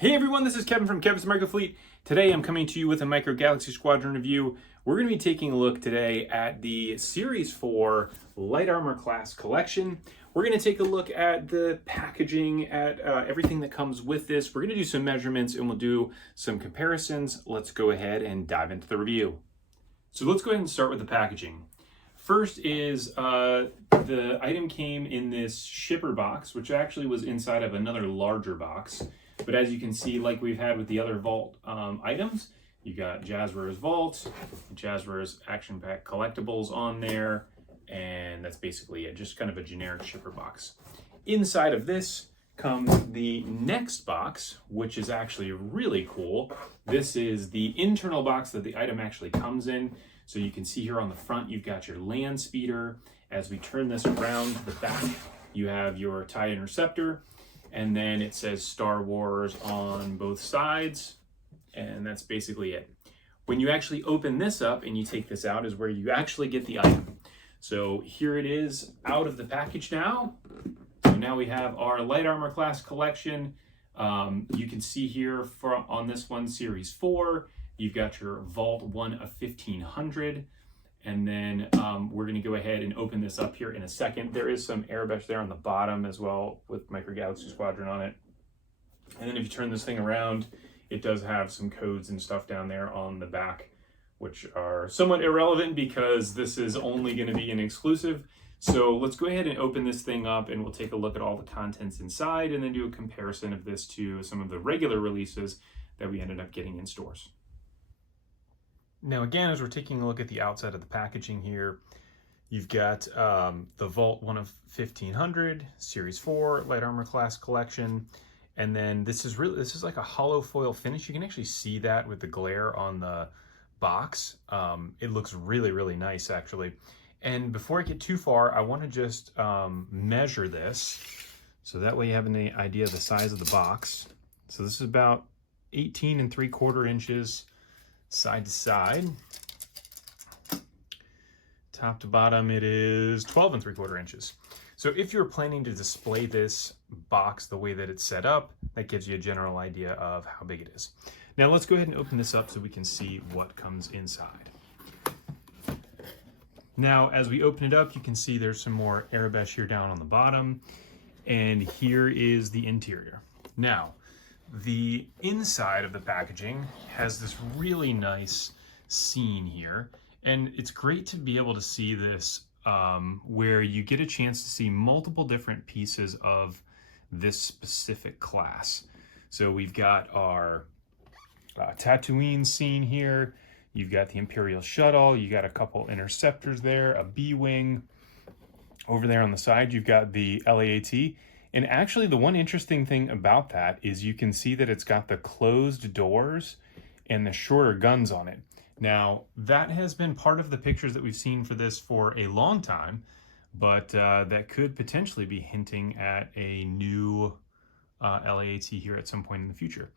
Hey everyone, this is Kevin from Kevin's Micro Fleet. Today I'm coming to you with a Micro Galaxy Squadron review. We're going to be taking a look today at the Series 4 Light Armor Class Collection. We're going to take a look at the packaging, at everything that comes with this. We're going to do some measurements and we'll do some comparisons. Let's go ahead and dive into the review. So let's go ahead and start with the packaging. First is the item came in this shipper box, which actually was inside of another larger box. But as you can see, like we've had with the other Vault items, you got Jazwares Vault, Jazwares Action Pack Collectibles on there, and that's basically it, just kind of a generic shipper box. Inside of this comes the next box, which is actually really cool. This is the internal box that the item actually comes in. So you can see here on the front, you've got your land speeder. As we turn this around to the back, you have your TIE Interceptor. And then it says Star Wars on both sides, and that's basically it. When you actually open this up and you take this out is where you actually get the item. So here it is out of the package now. So now we have our Light Armor Class Collection. You can see here on this one, Series 4, you've got your Vault 1 of 1500. And then we're going to go ahead and open this up here in a second. There is some airbrush there on the bottom as well with Micro Galaxy Squadron on it. And then if you turn this thing around, it does have some codes and stuff down there on the back, which are somewhat irrelevant because this is only going to be an exclusive. So let's go ahead and open this thing up and we'll take a look at all the contents inside and then do a comparison of this to some of the regular releases that we ended up getting in stores. Now again, as we're taking a look at the outside of the packaging here, you've got the Vault 1 of 1500, Series 4, Light Armor Class Collection, and then this is like a hollow foil finish. You can actually see that with the glare on the box. It looks really, really nice actually. And before I get too far, I want to just measure this, so that way you have an idea of the size of the box. So this is about 18 3/4 inches. Side to side, top to bottom, it is 12 3/4 inches. So if you're planning to display this box the way that it's set up, that gives you a general idea of how big it is. Now let's go ahead and open this up so we can see what comes inside. Now, as we open it up, you can see there's some more airbrush here down on the bottom, and here is the interior. Now, the inside of the packaging has this really nice scene here, and it's great to be able to see this where you get a chance to see multiple different pieces of this specific class. So we've got our Tatooine scene here, you've got the Imperial Shuttle, you got a couple interceptors there, a B-Wing. Over there on the side, you've got the LAAT. And actually, the one interesting thing about that is you can see that it's got the closed doors and the shorter guns on it. Now, that has been part of the pictures that we've seen for this for a long time, but that could potentially be hinting at a new LAAT here at some point in the future.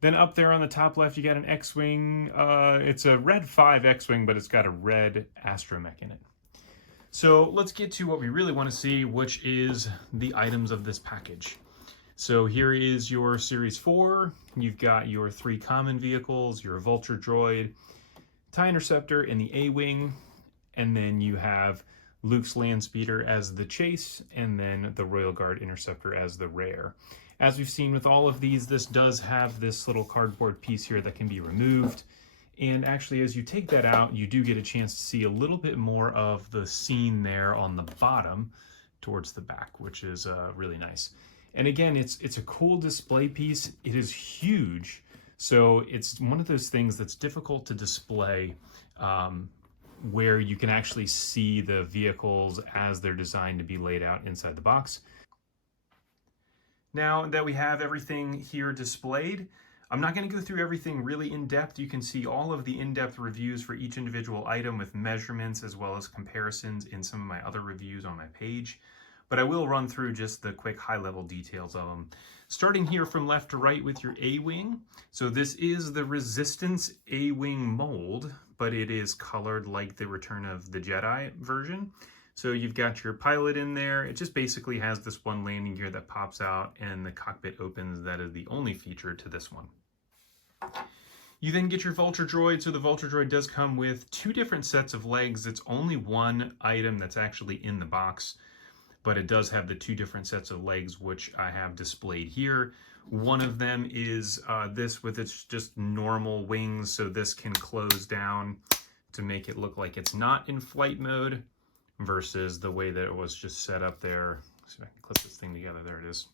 Then up there on the top left, you got an X-Wing. It's a Red 5 X-Wing, but it's got a red astromech in it. So let's get to what we really want to see, which is the items of this package. So here is your Series 4. You've got your 3 common vehicles, your Vulture droid, TIE Interceptor, and the A-Wing. And then you have Luke's land speeder as the chase, and then the Royal Guard Interceptor as the rare. As we've seen with all of these, this does have this little cardboard piece here that can be removed. And actually, as you take that out, you do get a chance to see a little bit more of the scene there on the bottom towards the back, which is really nice. And again, it's a cool display piece. It is huge. So it's one of those things that's difficult to display where you can actually see the vehicles as they're designed to be laid out inside the box. Now that we have everything here displayed, I'm not going to go through everything really in depth. You can see all of the in-depth reviews for each individual item with measurements as well as comparisons in some of my other reviews on my page. But I will run through just the quick high-level details of them. Starting here from left to right with your A-Wing. So this is the Resistance A-Wing mold, but it is colored like the Return of the Jedi version. So you've got your pilot in there. It just basically has this one landing gear that pops out and the cockpit opens. That is the only feature to this one. You then get your Vulture Droid. So the Vulture Droid does come with 2 different sets of legs. It's only one item that's actually in the box, but it does have the 2 different sets of legs, which I have displayed here. One of them is this with its just normal wings. So this can close down to make it look like it's not in flight mode, versus the way that it was just set up there. Let's see if I can clip this thing together. There it is.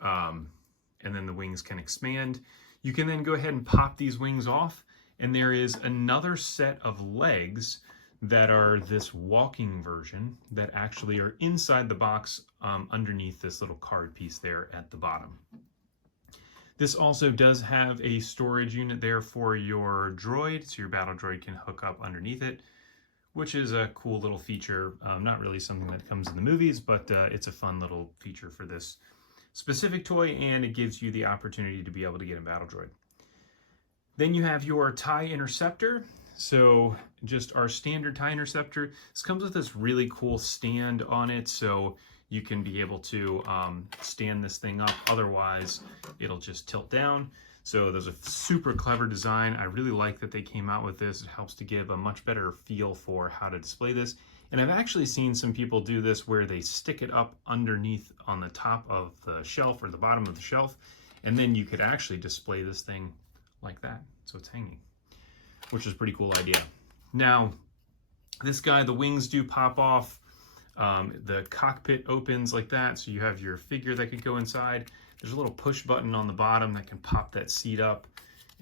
And then the wings can expand. You can then go ahead and pop these wings off, and there is another set of legs that are this walking version that actually are inside the box underneath this little card piece there at the bottom. This also does have a storage unit there for your droid, so your battle droid can hook up underneath it, which is a cool little feature. Not really something that comes in the movies, but it's a fun little feature for this specific toy, and it gives you the opportunity to be able to get a battle droid. Then you have your TIE Interceptor. So just our standard TIE Interceptor. This comes with this really cool stand on it, so you can be able to stand this thing up. Otherwise, it'll just tilt down. So there's a super clever design. I really like that they came out with this. It helps to give a much better feel for how to display this. And I've actually seen some people do this where they stick it up underneath on the top of the shelf or the bottom of the shelf, and then you could actually display this thing like that. So it's hanging, which is a pretty cool idea. Now, this guy, the wings do pop off. The cockpit opens like that, so you have your figure that could go inside. There's a little push button on the bottom that can pop that seat up.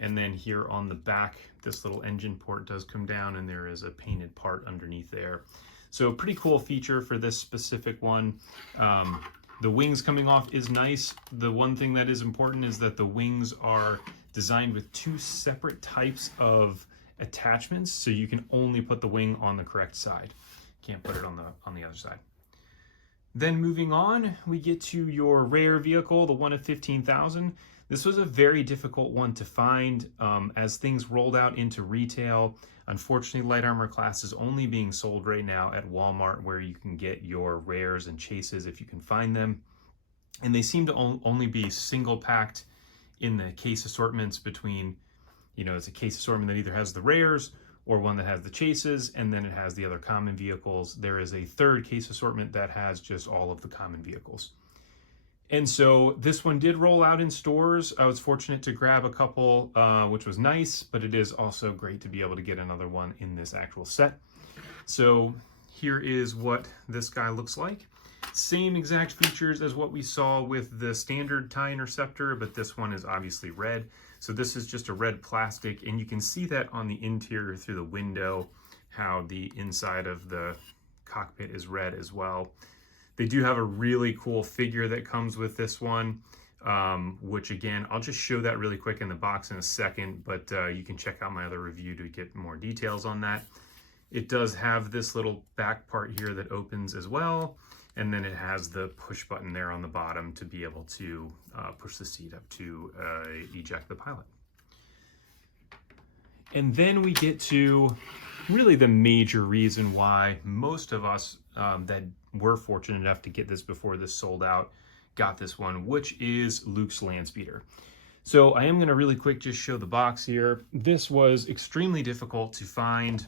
And then here on the back, this little engine port does come down, and there is a painted part underneath there. So pretty cool feature for this specific one. The wings coming off is nice. The one thing that is important is that the wings are designed with 2 separate types of attachments, so you can only put the wing on the correct side. Can't put it on the other side. Then moving on, we get to your rare vehicle, the one of 15,000. This was a very difficult one to find as things rolled out into retail. Unfortunately, Light Armor class is only being sold right now at Walmart, where you can get your rares and chases if you can find them. And they seem to only be single packed in the case assortments between, it's a case assortment that either has the rares or one that has the chases, and then it has the other common vehicles. There is a third case assortment that has just all of the common vehicles. And so this one did roll out in stores. I was fortunate to grab a couple, which was nice, but it is also great to be able to get another one in this actual set. So here is what this guy looks like. Same exact features as what we saw with the standard TIE Interceptor, but this one is obviously red. So this is just a red plastic, and you can see that on the interior through the window, how the inside of the cockpit is red as well. They do have a really cool figure that comes with this one, which again, I'll just show that really quick in the box in a second, but you can check out my other review to get more details on that. It does have this little back part here that opens as well, and then it has the push button there on the bottom to be able to push the seat up to eject the pilot. And then we get to really the major reason why most of us that were fortunate enough to get this before this sold out got this one, which is Luke's land speeder. So I am going to really quick just show the box here. This was extremely difficult to find.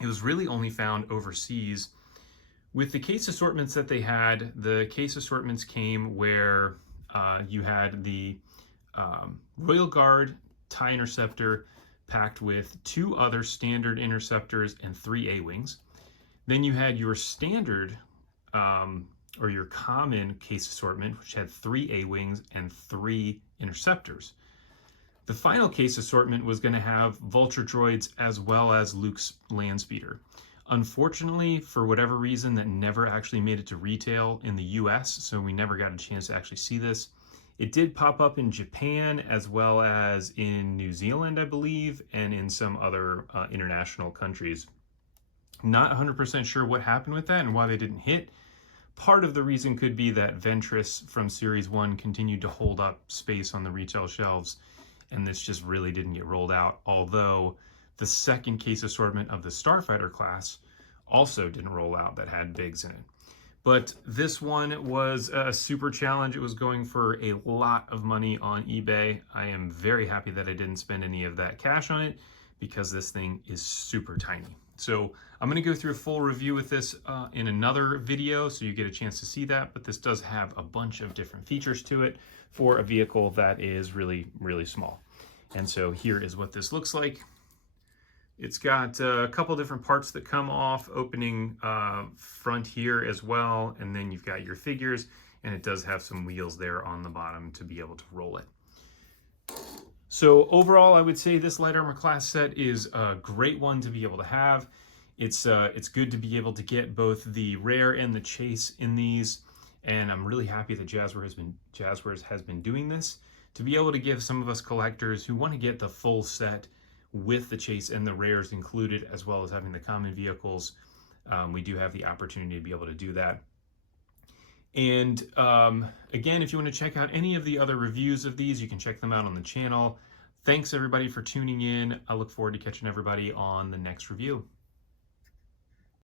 It was really only found overseas. With the case assortments that they had, the case assortments came where you had the Royal Guard TIE Interceptor packed with 2 other standard interceptors and 3 A-Wings. Then you had your standard or your common case assortment, which had 3 A-Wings and 3 interceptors. The final case assortment was going to have Vulture droids as well as Luke's land speeder. Unfortunately, for whatever reason, that never actually made it to retail in the US, so we never got a chance to actually see this. It did pop up in Japan as well as in New Zealand, I believe, and in some other international countries. Not 100% sure what happened with that and why they didn't hit. Part of the reason could be that Ventress from Series 1 continued to hold up space on the retail shelves, and this just really didn't get rolled out, although the second case assortment of the Starfighter class also didn't roll out that had bigs in it. But this one was a super challenge. It was going for a lot of money on eBay. I am very happy that I didn't spend any of that cash on it because this thing is super tiny. So I'm going to go through a full review with this in another video so you get a chance to see that. But this does have a bunch of different features to it for a vehicle that is really, really small. And so here is what this looks like. It's got a couple different parts that come off, opening front here as well, and then you've got your figures, and it does have some wheels there on the bottom to be able to roll it. So overall, I would say this light armor class set is a great one to be able to have. It's good to be able to get both the rare and the chase in these, and I'm really happy that Jazwares has been doing this to be able to give some of us collectors who want to get the full set with the chase and the rares included, as well as having the common vehicles. We do have the opportunity to be able to do that. And again, if you want to check out any of the other reviews of these, you can check them out on the channel. Thanks everybody for tuning in. I look forward to catching everybody on the next review.